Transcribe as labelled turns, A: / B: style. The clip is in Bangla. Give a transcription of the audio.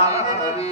A: পাহাড়